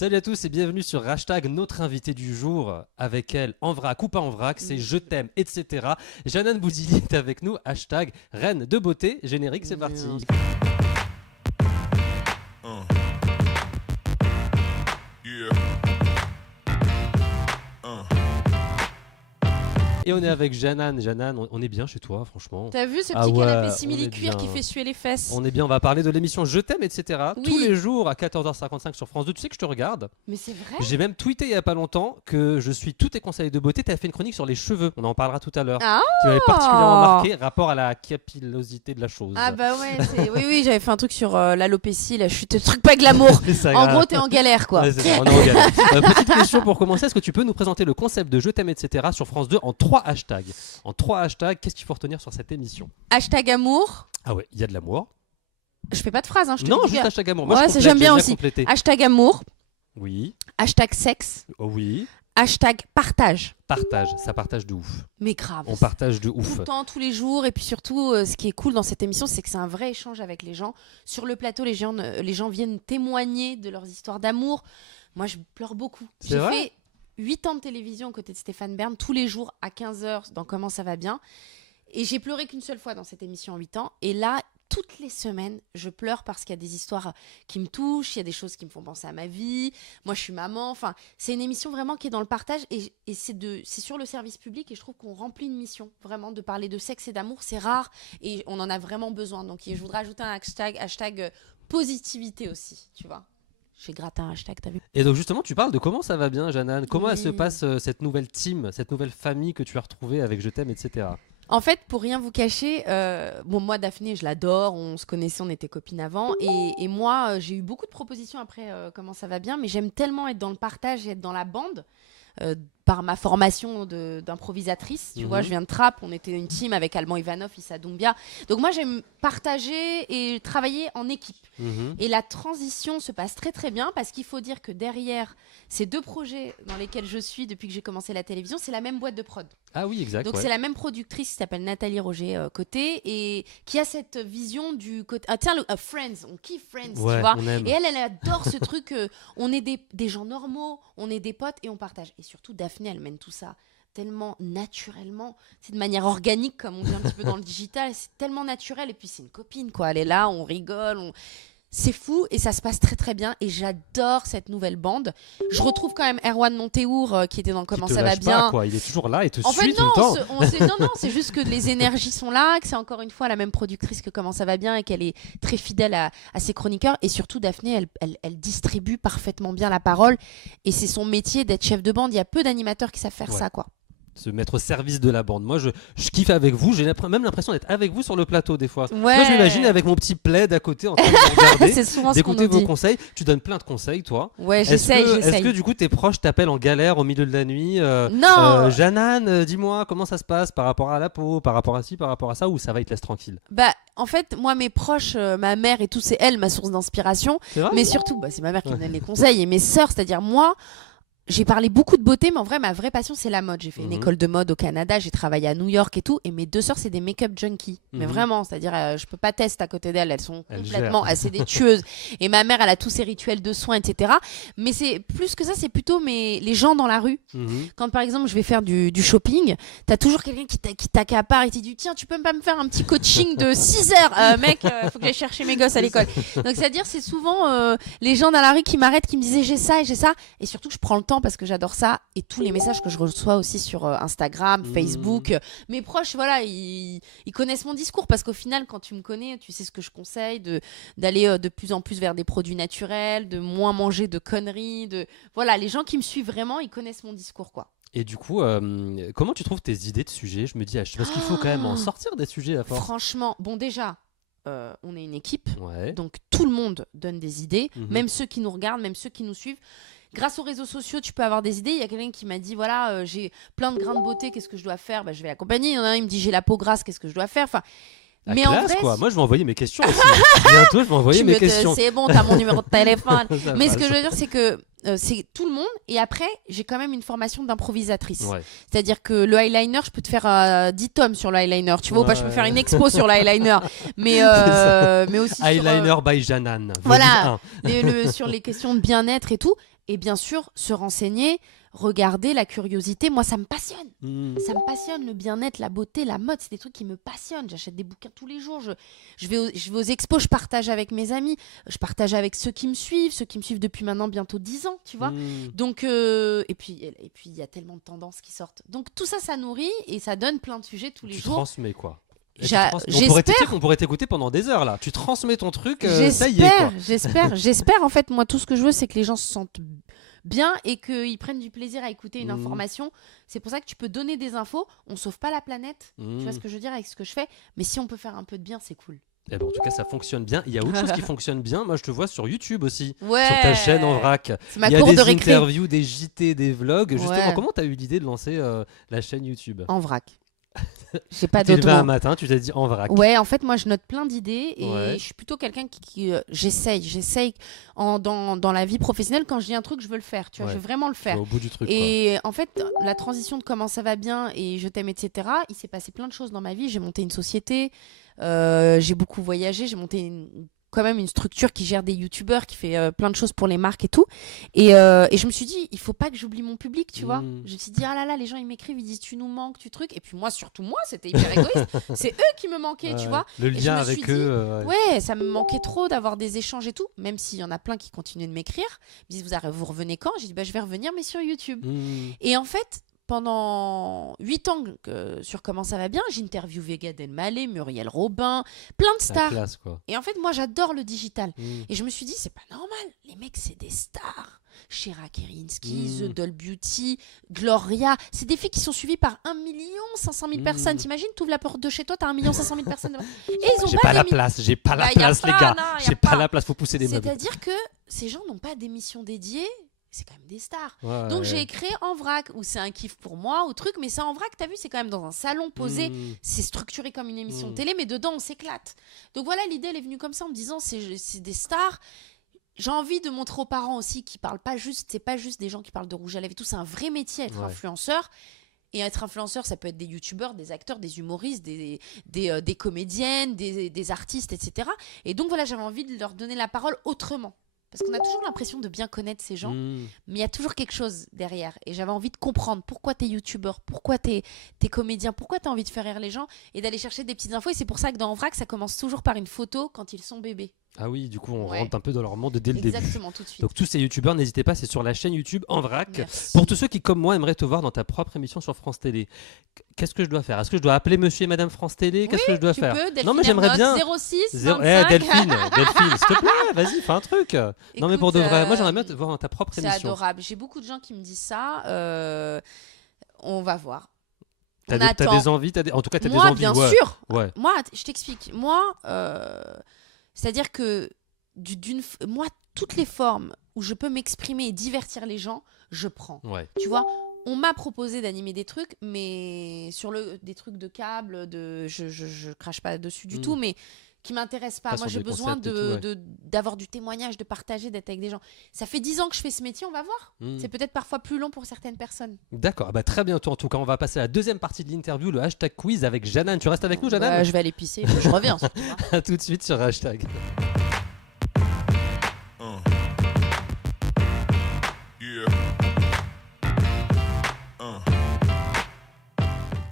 Salut à tous et bienvenue sur Hashtag, notre invité du jour. Avec elle, en vrac ou pas en vrac, c'est je t'aime, etc. Jeannane Bouzili est avec nous. Hashtag reine de beauté. Générique, c'est parti. Et on est avec Jeannane. Jeannane, on est bien chez toi, franchement. T'as vu ce petit canapé simili-cuir qui bien. fait suer les fesses? On est bien, on va parler de l'émission Je t'aime, etc. Oui. Tous les jours à 14h55 sur France 2. Tu sais que je te regarde. Mais c'est vrai? J'ai même tweeté il y a pas longtemps que je suis tous tes conseils de beauté. Tu as fait une chronique sur les cheveux, on en parlera tout à l'heure. Ah, Qui m'avait particulièrement marqué, rapport à la capillosité de la chose. ah bah ouais, oui, j'avais fait un truc sur l'alopécie, la chute, le truc pas glamour. C'est ça, En grave. gros, t'es en galère quoi. Ouais, c'est ça, on est en galère. Petite question pour commencer, est-ce que tu peux nous présenter le concept de Je t'aime, etc. sur France 2 en 3 hashtags? En 3 hashtags, qu'est-ce qu'il faut retenir sur cette émission? Hashtag amour. Ah ouais, il y a de l'amour. Je fais pas de phrase, hein, je te Non, dis. juste hashtag amour. Ouais, je c'est- complète, j'aime bien j'ai aussi. complété. Hashtag amour. Oui, Hashtag sexe. oh oui. Hashtag partage. Partage, ça partage de ouf. Mais grave. On partage de Tout ouf. le temps, tous les jours. Et puis surtout, ce qui est cool dans cette émission, c'est que c'est un vrai échange avec les gens. Sur le plateau, les gens viennent témoigner de leurs histoires d'amour. Moi, je pleure beaucoup. C'est J'ai vrai fait 8 ans de télévision aux côtés de Stéphane Bern, tous les jours à 15h dans Comment ça va bien. Et j'ai pleuré qu'une seule fois dans cette émission en 8 ans. Et là, toutes les semaines, je pleure parce qu'il y a des histoires qui me touchent, il y a des choses qui me font penser à ma vie. Moi, je suis maman. Enfin, c'est une émission vraiment qui est dans le partage et c'est sur le service public. Et je trouve qu'on remplit une mission, vraiment, de parler de sexe et d'amour. C'est rare et on en a vraiment besoin. Donc, je voudrais ajouter un hashtag positivité aussi, tu vois. J'ai gratté un hashtag, t'as vu? Et donc justement, tu parles de comment ça va bien, Jeannane. Comment elle se Oui. passe cette nouvelle team, cette nouvelle famille que tu as retrouvée avec Je t'aime, etc. En fait, pour rien vous cacher, moi, Daphné, je l'adore. On se connaissait, on était copines avant. Et moi, j'ai eu beaucoup de propositions après Comment ça va bien. Mais j'aime tellement être dans le partage et être dans la bande. Par ma formation d'improvisatrice, tu vois, je viens de Trappes, on était une team avec Alban Ivanov, Issa Doumbia. Donc moi, j'aime partager et travailler en équipe. Et la transition se passe très très bien parce qu'il faut dire que derrière ces deux projets dans lesquels je suis depuis que j'ai commencé la télévision, c'est la même boîte de prod. Ah oui, exact. Donc ouais. c'est la même productrice qui s'appelle Nathalie Roger Côté et qui a cette vision du côté. Ah, tiens, Friends, on kiffe Friends, Ouais, tu vois. on aime. Et elle adore ce truc. On est des gens normaux, on est des potes et on partage. Et surtout Daphné, elle mène tout ça tellement naturellement, c'est de manière organique comme on dit un petit peu dans le digital. C'est tellement naturel et puis c'est une copine quoi. Elle est là, on rigole, c'est fou et ça se passe très très bien et j'adore cette nouvelle bande. Je retrouve quand même Erwan Montéour qui était dans Comment Qui te ça va lâche bien. pas, quoi. Il est toujours là, il te En fait, suit tout non, le temps. non, c'est juste que les énergies sont là, que c'est encore une fois la même productrice que Comment ça va bien et qu'elle est très fidèle à ses chroniqueurs. Et surtout, Daphné, elle distribue parfaitement bien la parole et c'est son métier d'être chef de bande. Il y a peu d'animateurs qui savent faire ça, quoi. Se mettre au service de la bande. Moi, je kiffe avec vous. J'ai même l'impression d'être avec vous sur le plateau des fois. Ouais. Moi, je m'imagine avec mon petit plaid à côté en train de vous regarder, C'est souvent ce qu'on d'écouter nous vos dit. conseils. Tu donnes plein de conseils, toi. Ouais, Est-ce j'essaye. que du coup tes proches t'appellent en galère au milieu de la nuit Non. Jeannane, dis-moi comment ça se passe par rapport à la peau, par rapport à ci, par rapport à ça, ou ça va, ils te laissent tranquille? Bah, en fait, moi, mes proches, ma mère et tout, c'est elle, ma source d'inspiration. C'est vrai? Mais surtout, c'est ma mère qui me donne les conseils et mes sœurs, c'est-à-dire moi. J'ai parlé beaucoup de beauté, mais en vrai, ma vraie passion, c'est la mode. J'ai fait une école de mode au Canada, j'ai travaillé à New York et tout. Et mes deux sœurs, c'est des make-up junkies. Mais vraiment, c'est-à-dire, je peux pas tester à côté d'elles. Elles sont complètement assez des tueuses. Et ma mère, elle a tous ses rituels de soins, etc. Mais c'est plus que ça, c'est plutôt les gens dans la rue. Quand par exemple, je vais faire du shopping, t'as toujours quelqu'un qui t'accapare et qui dit tiens, tu peux pas me faire un petit coaching de 6 heures mec, faut que j'aille chercher mes gosses à l'école. Donc, c'est-à-dire, c'est souvent les gens dans la rue qui m'arrêtent, qui me disaient j'ai ça et j'ai ça. Et surtout, je prends le temps parce que j'adore ça et tous les messages que je reçois aussi sur Instagram, Facebook, mes proches, voilà, ils connaissent mon discours parce qu'au final, quand tu me connais, tu sais ce que je conseille, d'aller de plus en plus vers des produits naturels, de moins manger de conneries, voilà, les gens qui me suivent vraiment, ils connaissent mon discours, quoi. Et du coup, comment tu trouves tes idées de sujets? Je me dis, parce qu'il faut quand même en sortir des sujets à force. Franchement, bon déjà. On est une équipe, Ouais. donc tout le monde donne des idées, même ceux qui nous regardent, même ceux qui nous suivent. Grâce aux réseaux sociaux, tu peux avoir des idées. Il y a quelqu'un qui m'a dit voilà, j'ai plein de grains de beauté, qu'est-ce que je dois faire? Je vais l'accompagner. Il y en a un, il me dit j'ai la peau grasse, qu'est-ce que je dois faire? Enfin, Mais classe, en vrai, quoi. Moi, je vais envoyer mes questions aussi. Bientôt, je vais envoyer mes questions. c'est bon, t'as mon numéro de téléphone. Ça Mais ce passe. que je veux dire, c'est que c'est tout le monde. Et après, j'ai quand même une formation d'improvisatrice. Ouais. C'est-à-dire que le eyeliner, je peux te faire 10 tomes sur le eyeliner. Tu vois ou pas, je peux Ouais. faire une expo sur le eyeliner. Mais, mais aussi sur, Eyeliner by Janan. voilà. Sur les questions de bien-être et tout. Et bien sûr, se renseigner, regarder, la curiosité. Moi, ça me passionne. Ça me passionne, le bien-être, la beauté, la mode. C'est des trucs qui me passionnent. J'achète des bouquins tous les jours. Je vais aux expos, je partage avec mes amis. Je partage avec ceux qui me suivent depuis maintenant bientôt 10 ans, tu vois. Donc, et puis, il y a tellement de tendances qui sortent. Donc, tout ça, ça nourrit et ça donne plein de sujets tous les Tu jours. transmets quoi. J'espère. On pourrait t'écouter pendant des heures là. Tu transmets ton truc, ça y est quoi. J'espère. En fait, moi, tout ce que je veux, c'est que les gens se sentent bien et qu'ils prennent du plaisir à écouter une information. C'est pour ça que tu peux donner des infos. On sauve pas la planète. Tu vois ce que je veux dire avec ce que je fais. Mais si on peut faire un peu de bien, c'est cool. Eh ben, en tout cas, ça fonctionne bien. Il y a autre chose qui fonctionne bien. Moi, je te vois sur YouTube aussi. Ouais. Sur ta chaîne en vrac. C'est ma Il y a cour des de récré. interviews, des JT, des vlogs. Justement, Ouais. comment tu as eu l'idée de lancer la chaîne YouTube? En vrac. J'ai pas Tu t'es d'autre levé un mot. matin, tu t'es dit en vrac. Ouais, en fait, moi, je note plein d'idées et Ouais. je suis plutôt quelqu'un qui j'essaye dans la vie professionnelle, quand je dis un truc, je veux le faire, tu vois, Ouais. je veux vraiment le Tu vas faire. au bout du truc. Et en fait, la transition de comment ça va bien et je t'aime, etc., il s'est passé plein de choses dans ma vie. J'ai monté une société, j'ai beaucoup voyagé, j'ai monté quand même une structure qui gère des youtubeurs, qui fait plein de choses pour les marques et tout. Et je me suis dit, il faut pas que j'oublie mon public, tu vois. Je me suis dit, ah là là, les gens ils m'écrivent, ils disent, tu nous manques, tu trucs. Et puis moi, surtout moi, c'était hyper égoïste. C'est eux qui me manquaient, tu vois. Le Et je lien me suis avec dit, eux. Ouais, ça me manquait trop d'avoir des échanges et tout, même s'il y en a plein qui continuent de m'écrire. Ils me disent, vous revenez quand? J'ai dit, bah, je vais revenir, mais sur YouTube. Et en fait, pendant 8 ans sur Comment ça va bien, j'interviewais Gad Elmaleh, Muriel Robin, plein de La stars. classe, quoi. Et en fait, moi, j'adore le digital. Et je me suis dit, c'est pas normal. Les mecs, c'est des stars. Shira Kerinsky, The Doll Beauty, Gloria. C'est des filles qui sont suivies par 1 500 000 personnes. T'imagines, tu ouvres la porte de chez toi, t'as 1 500 000 personnes. Et ils ont J'ai pas pas la d'émi- place, j'ai pas la Bah, y a place, les pas, gars. non, y a J'ai pas pas. la place, faut pousser des meubles. C'est-à-dire que ces gens n'ont pas d'émission dédiée. C'est quand même des stars. Ouais, Donc ouais. j'ai créé En Vrac, où c'est un kiff pour moi, ou truc, mais c'est En Vrac, t'as vu, c'est quand même dans un salon posé. C'est structuré comme une émission de télé, mais dedans, on s'éclate. Donc voilà, l'idée, elle est venue comme ça, en me disant, c'est des stars. J'ai envie de montrer aux parents aussi qu'ils parlent pas juste, c'est pas juste des gens qui parlent de rouge à lèvres et tout, c'est un vrai métier, être influenceur. Et être influenceur, ça peut être des youtubeurs, des acteurs, des humoristes, des comédiennes, des artistes, etc. Et donc voilà, j'avais envie de leur donner la parole autrement. Parce qu'on a toujours l'impression de bien connaître ces gens, mais il y a toujours quelque chose derrière. Et j'avais envie de comprendre pourquoi t'es youtubeur, pourquoi t'es comédien, pourquoi t'as envie de faire rire les gens et d'aller chercher des petites infos. Et c'est pour ça que dans En Vrac, ça commence toujours par une photo quand ils sont bébés. Ah oui, du coup, on Ouais. rentre un peu dans leur monde dès le début. Exactement, tout de suite. Donc tous ces youtubeurs, n'hésitez pas, c'est sur la chaîne YouTube En Vrac. Merci. Pour tous ceux qui, comme moi, aimeraient te voir dans ta propre émission sur France Télé, qu'est-ce que je dois faire? Est-ce que je dois appeler monsieur et madame France Télé? Qu'est-ce que je dois Tu faire? peux, Delphine Non mais j'aimerais bien... 06 Zéro- 25. Delphine, s'il te plaît, vas-y, fais un truc. Non mais pour de Écoute, vrai, moi j'aimerais bien te voir dans ta propre C'est émission. adorable. J'ai beaucoup de gens qui me disent ça. On va voir. T'as On attend. des envies, en tout cas t'as des Moi, envies. bien ouais. sûr. Ouais. Moi, je t'explique. Moi, c'est-à-dire que moi, toutes les formes où je peux m'exprimer et divertir les gens, je prends. Ouais. Tu vois, on m'a proposé d'animer des trucs, mais des trucs de câble, je crache pas dessus du tout, mais qui m'intéressent pas. Pas Moi, sur j'ai des besoin concepts et tout, d'avoir du témoignage, de partager, d'être avec des gens. Ça fait 10 ans que je fais ce métier, on va voir. C'est peut-être parfois plus long pour certaines personnes. D'accord, ah bah très bientôt en tout cas. On va passer à la deuxième partie de l'interview, le hashtag quiz avec Janan. Tu restes avec nous, Janan? Je vais aller pisser, je reviens. Surtout, hein. À tout de suite sur hashtag.